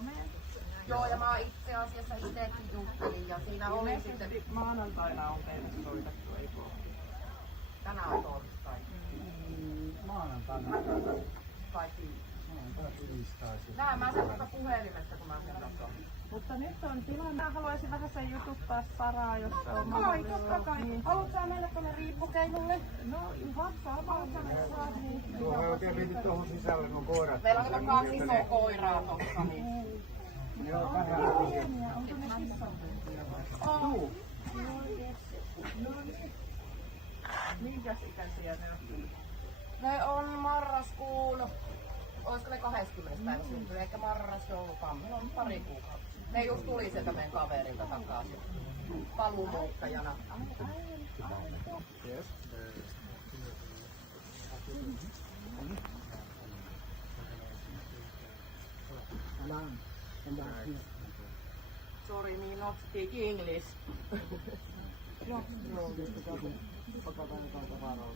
Suomeen. Joo, ja mä itse asiassa itsekin juttelin ja siinä oli sitten... Maanantaina on teille soitettu, eikö ole? Tänään on torstai. Maanantaina. Kai Tiistaisin. näen mä sen tuolta puhelimesta, kun mä sen katson. Mutta nyt on tilanne. Mä haluaisin vähän sen jututtaa Saraa, jos se on Ai, totta kai. Niin. Haluatko sä mennä tuonne riippukeinulle? No ihan sama. Tuohon ei oikein viitit tuohon sisälle, kun koirat. Meillä on kaksi isoa koiraa tossa, niin... Joo, vähän. Onko ne kissan? Oh. Minkäs ikäisiä ne on? Ne on marraskuun... Olisiko ne 20. päivä syntynyt, ehkä marras-joulukammin. Ne on pari kuukautta. Ne just tuli sieltä meidän kaverilta takaisin. Paluumuuttajana. Yes. Sorry, me not speak English. Joo, pakataan jotain tavaraa.